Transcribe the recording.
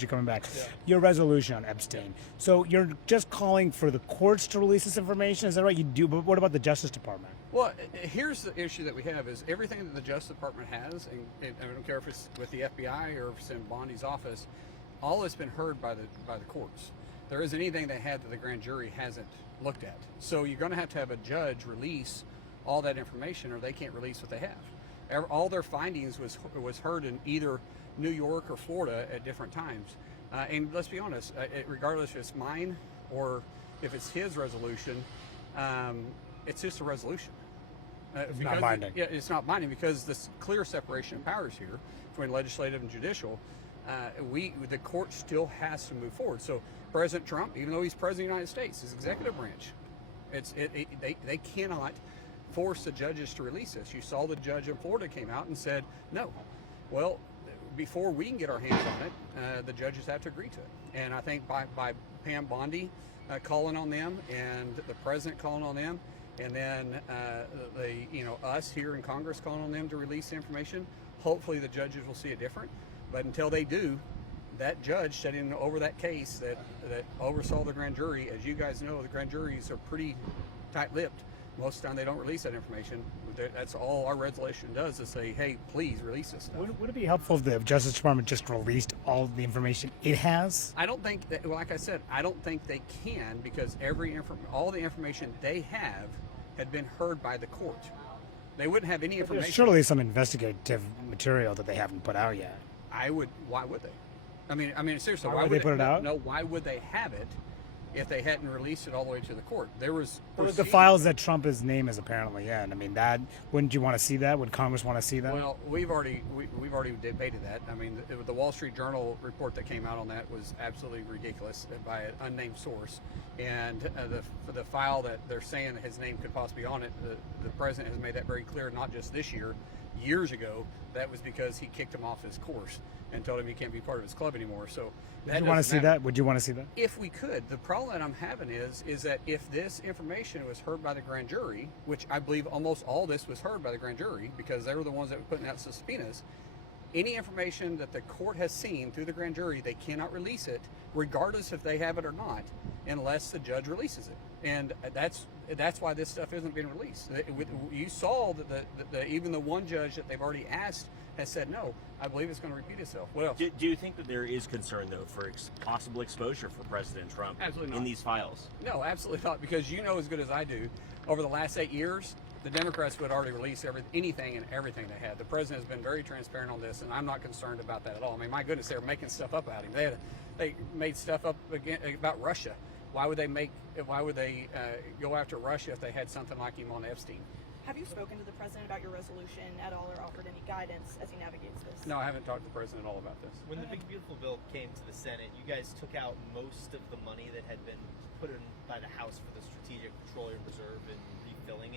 You're coming back. Yeah. Your resolution on Epstein. So you're just calling for the courts to release this information? Is that right? You do, but what about the Justice Department? Well, here's the issue that we have is everything that the Justice Department has, and I don't care if it's with the FBI or if it's in Bondi's office, all has been heard by the courts. There isn't anything they had that the grand jury hasn't looked at. So you're going to have a judge release all that information, or they can't release what they have. All their findings was heard in either New York or Florida at different times. And let's be honest, regardless if it's mine or if it's his resolution, it's just a resolution. It's not binding. Yeah, it's not binding because this clear separation of powers here between legislative and judicial. The court still has to move forward. So President Trump, even though he's president of the United States, his executive branch, they cannot force the judges to release this. You saw the judge in Florida came out and said no. Well, before we can get our hands on it, the judges have to agree to it. And I think by Pam Bondi calling on them and the president calling on them, and then us here in Congress calling on them to release the information, hopefully the judges will see it different. But until they do, that judge sitting over that case that oversaw the grand jury, as you guys know, the grand juries are pretty tight-lipped. Most of the time they don't release that information. That's all our resolution does is say, hey, please release this stuff. Would it be helpful if the Justice Department just released all the information it has? I don't think that, well, like I said, I don't think they can because all the information they have had been heard by the court. They wouldn't have any information. There's surely some investigative material that they haven't put out yet. Why would they? I mean, seriously, why would they put it out? No, why would they have it if they hadn't released it all the way to the court? There was the files that Trump's name is apparently in. I mean, that wouldn't you want to see that? Would Congress want to see that? Well, we've already debated that. I mean, the Wall Street Journal report that came out on that was absolutely ridiculous by an unnamed source. And the file that they're saying that his name could possibly be on it, the president has made that very clear. Not just this year, years ago. That was because he kicked him off his course and told him he can't be part of his club anymore. So would you want to see that? Would you want to see that? If we could. The problem that I'm having is that if this information was heard by the grand jury, which I believe almost all this was heard by the grand jury because they were the ones that were putting out subpoenas, any information that the court has seen through the grand jury, they cannot release it, regardless if they have it or not, unless the judge releases it. And that's why this stuff isn't being released. You saw that even the one judge that they've already asked has said no. I believe it's going to repeat itself. What else? Do you think that there is concern, though, for possible exposure for President Trump in these files? No, absolutely not, because you know as good as I do, over the last 8 years, the Democrats would already release anything and everything they had. The president has been very transparent on this, and I'm not concerned about that at all. I mean, my goodness, they were making stuff up about him. They made stuff up again about Russia. Why would they go after Russia if they had something like him on Epstein? Have you spoken to the president about your resolution at all or offered any guidance as he navigates this? No, I haven't talked to the president at all about this. When the Big Beautiful Bill came to the Senate, you guys took out most of the money that had been put in by the House for the Strategic Petroleum Reserve and refilling it.